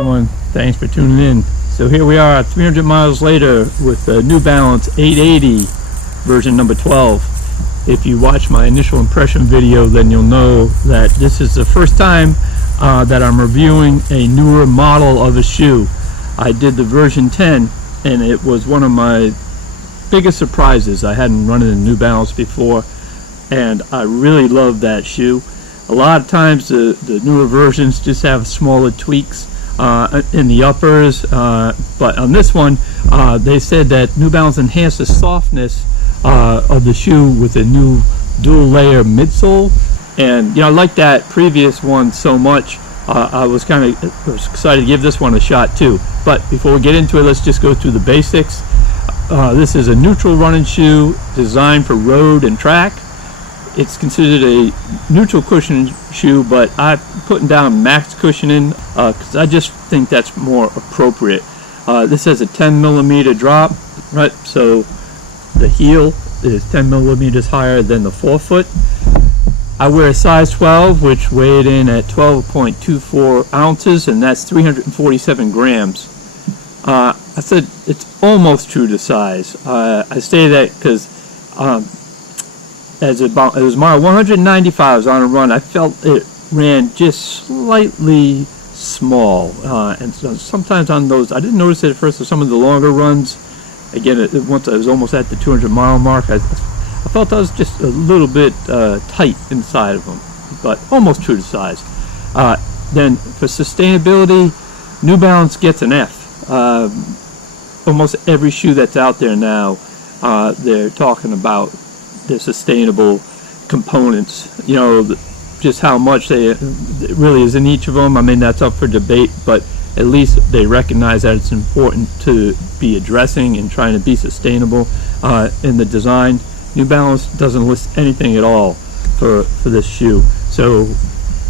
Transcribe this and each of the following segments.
everyone, thanks for tuning in. So here we are 300 miles later with the New Balance 880 version number 12. If you watch my initial impression video, then you'll know that this is the first time that I'm reviewing a newer model of a shoe. I did the version 10 and it was one of my biggest surprises. I hadn't run in a New Balance before and I really love that shoe. A lot of times the newer versions just have smaller tweaks in the uppers, but on this one they said that New Balance enhanced the softness of the shoe with a new dual layer midsole, and I like that previous one so much. I was excited to give this one a shot too. But before we get into it, let's just go through the basics. This is a neutral running shoe designed for road and track. It's considered a neutral cushion shoe, but I'm putting down max cushioning because I just think that's more appropriate. This has a 10 millimeter drop, right? So the heel is 10 millimeters higher than the forefoot. I wear a size 12, which weighed in at 12.24 ounces, and that's 347 grams. I said it's almost true to size. I say that because it was mile 195. I was on a run. I felt it ran just slightly small, and so sometimes on those, I didn't notice it at first. On some of the longer runs, again, once I was almost at the 200-mile mark, I felt I was just a little bit tight inside of them, but almost true to size. Then for sustainability, New Balance gets an F. Almost every shoe that's out there now, they're talking about the sustainable components, just how much it really is in each of them. I mean, that's up for debate, but at least they recognize that it's important to be addressing and trying to be sustainable in the design. New Balance doesn't list anything at all for this shoe, so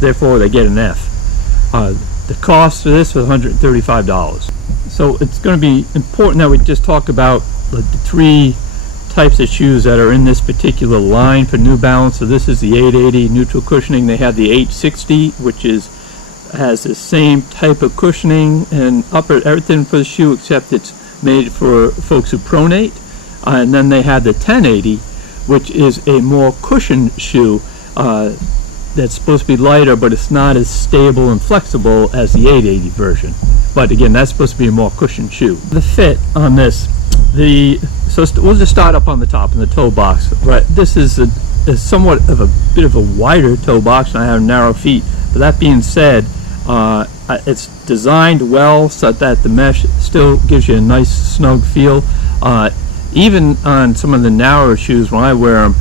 therefore they get an F. The cost for this was $135. So it's going to be important that we just talk about the three types of shoes that are in this particular line for New Balance. So this is the 880 neutral cushioning. They have the 860, which has the same type of cushioning and everything for the shoe, except it's made for folks who pronate. And then they have the 1080, which is a more cushioned shoe that's supposed to be lighter, but it's not as stable and flexible as the 880 version. But again, that's supposed to be a more cushioned shoe. The fit on this, we'll just start up on the top in the toe box. Right, this is somewhat of a bit of a wider toe box, and I have narrow feet. But that being said, it's designed well so that the mesh still gives you a nice snug feel. Even on some of the narrower shoes, when I wear them,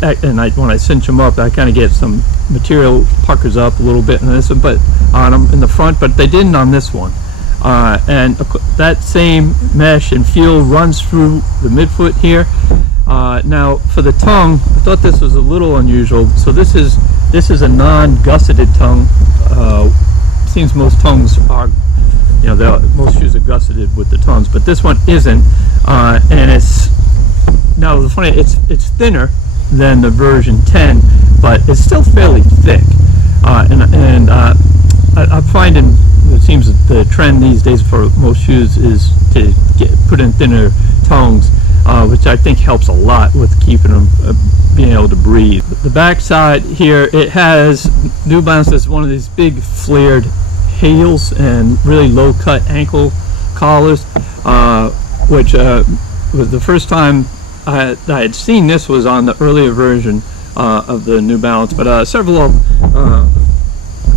when I cinch them up, I kind of get some material puckers up a little bit in this one, but on them in the front, but they didn't on this one. And that same mesh and feel runs through the midfoot here. Now for the tongue, I thought this was a little unusual. So this is a non-gusseted tongue. Seems most tongues are, most shoes are gusseted with the tongues, but this one isn't. And it's thinner than the version 10, but it's still fairly thick. I'm finding it seems that the trend these days for most shoes is to put in thinner tongues, which I think helps a lot with keeping them being able to breathe. The back side here, it has New Balance as one of these big flared heels and really low cut ankle collars, which was the first time I had seen this was on the earlier version of the New Balance, but several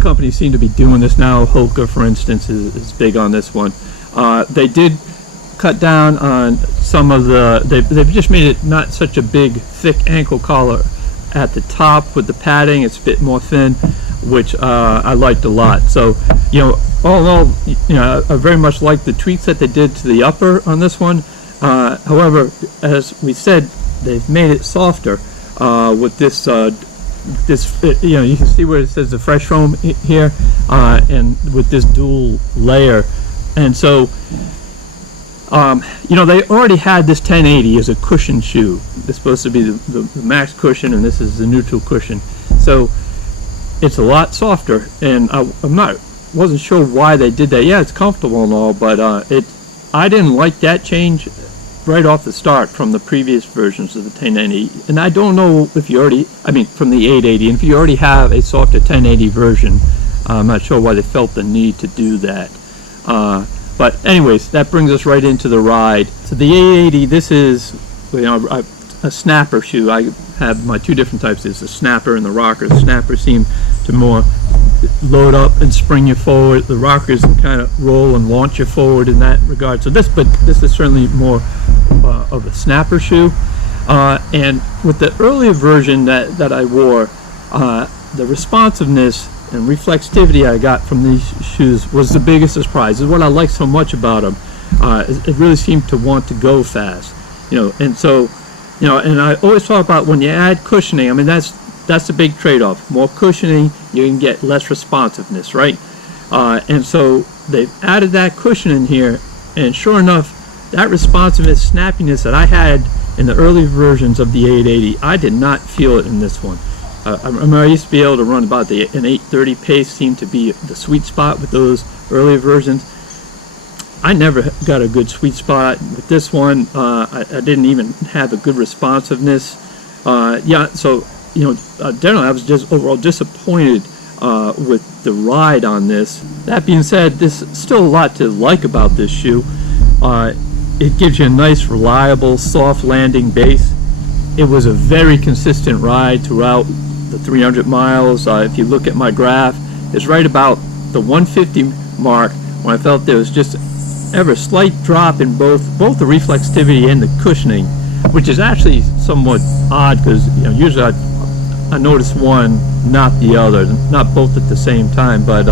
companies seem to be doing this now. Hoka, for instance, is big on this one. They did cut down on some of they've just made it not such a big thick ankle collar at the top with the padding. It's a bit more thin, which I liked a lot. So all in all, I very much like the tweaks that they did to the upper on this one. However, as we said, they've made it softer with this. You can see where it says the fresh foam here, and with this dual layer, and so they already had this 1080 as a cushion shoe. It's supposed to be the max cushion, and this is the neutral cushion. So it's a lot softer, and I'm not wasn't sure why they did that. Yeah, it's comfortable and all, but I didn't like that change right off the start from the previous versions of the 1080. And I don't know if you already, from the 880, and if you already have a softer 1080 version, I'm not sure why they felt the need to do that. But anyways, that brings us right into the ride. So the 880, this is, you know, a snapper shoe. I have my two different types. There's the snapper and the rocker. The snapper seem to more load up and spring you forward. The rockers kind of roll and launch you forward in that regard. So this is certainly more of a snapper shoe. And with the earlier version that I wore, the responsiveness and reflexivity I got from these shoes was the biggest surprise. Is what I like so much about them. It really seemed to want to go fast, you know. And so, you know, and I always talk about when you add cushioning. I mean, that's the big trade-off. More cushioning, you can get less responsiveness, right? And so they've added that cushion in here, and sure enough, that responsiveness, snappiness that I had in the early versions of the 880, I did not feel it in this one. I remember I used to be able to run about an 830 pace, seemed to be the sweet spot with those earlier versions. I never got a good sweet spot with this one. I didn't even have a good responsiveness. Yeah, so, you know, generally I was just overall disappointed with the ride on this. That being said, there's still a lot to like about this shoe. It gives you a nice, reliable, soft landing base. It was a very consistent ride throughout the 300 miles. If you look at my graph, it's right about the 150 mark when I felt there was just ever slight drop in both the reflexivity and the cushioning, which is actually somewhat odd because, you know, usually I notice one, not the other, not both at the same time. But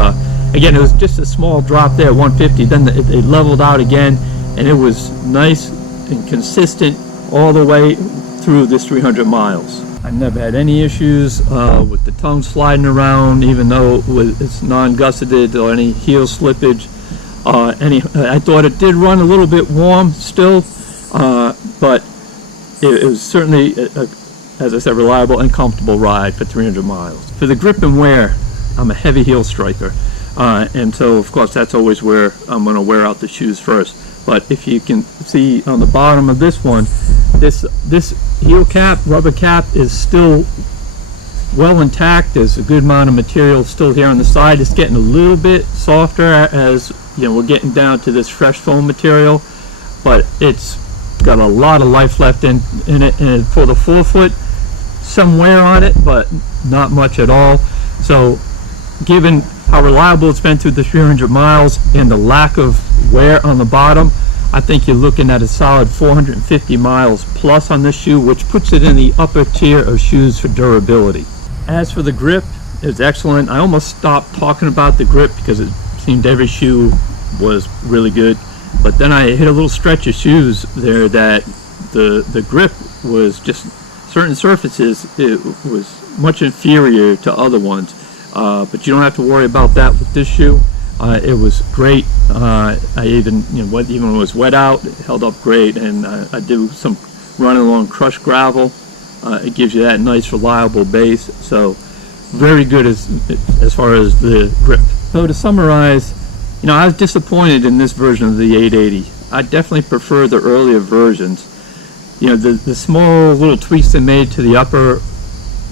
again, it was just a small drop there, 150. Then it leveled out again, and it was nice and consistent all the way through this 300 miles. I never had any issues with the tongue sliding around, even though it's non-gusseted, or any heel slippage. I thought it did run a little bit warm still, but it was certainly, as I said, reliable and comfortable ride for 300 miles. For the grip and wear, I'm a heavy heel striker, and so of course that's always where I'm going to wear out the shoes first. But if you can see on the bottom of this one, this heel cap, rubber cap, is still well intact. There's a good amount of material still here on the side. It's getting a little bit softer as, you know, we're getting down to this fresh foam material, but it's got a lot of life left in it. And for the forefoot, some wear on it, but not much at all. So given how reliable it's been through the 300 miles and the lack of wear on the bottom, I think you're looking at a solid 450 miles plus on this shoe, which puts it in the upper tier of shoes for durability. As for the grip, it's excellent. I almost stopped talking about the grip because it seemed every shoe was really good, but then I hit a little stretch of shoes there that the grip was just, certain surfaces, it was much inferior to other ones. But you don't have to worry about that with this shoe. It was great. I even, you know, even when it was wet out, it held up great. And I do some running along crushed gravel. It gives you that nice, reliable base. So very good as far as the grip. So to summarize, you know, I was disappointed in this version of the 880. I definitely prefer the earlier versions. You know, the small little tweaks they made to the upper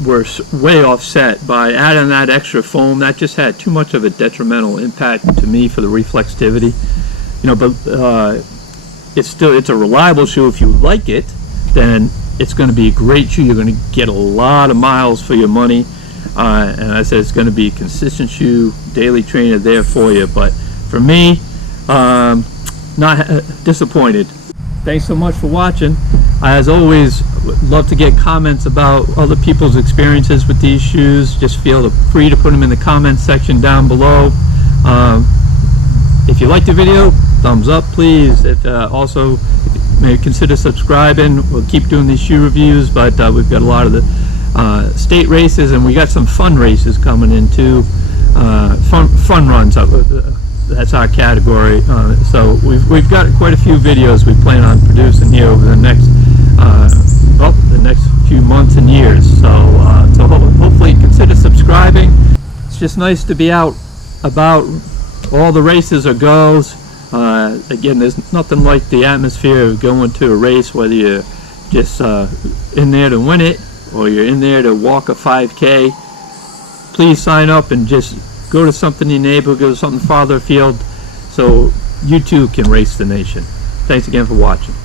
were way offset by adding that extra foam. That just had too much of a detrimental impact to me for the reflexivity. You know, but it's a reliable shoe. If you like it, then it's going to be a great shoe. You're going to get a lot of miles for your money. And I said it's going to be a consistent shoe, daily trainer there for you. But for me, not disappointed. Thanks so much for watching. As always, would love to get comments about other people's experiences with these shoes. Just feel free to put them in the comments section down below. If you liked the video, thumbs up please. Also, maybe consider subscribing. We'll keep doing these shoe reviews, but we've got a lot of the state races, and we got some fun races coming in too. Fun runs. That's our category. So we've got quite a few videos we plan on producing here over the next few months and years. So hopefully consider subscribing. It's just nice to be out about all the races or goes. Again, there's nothing like the atmosphere of going to a race, whether you're just in there to win it or you're in there to walk a 5K. Please sign up and just go to something in your neighborhood, go to something farther afield, so you too can race the nation. Thanks again for watching.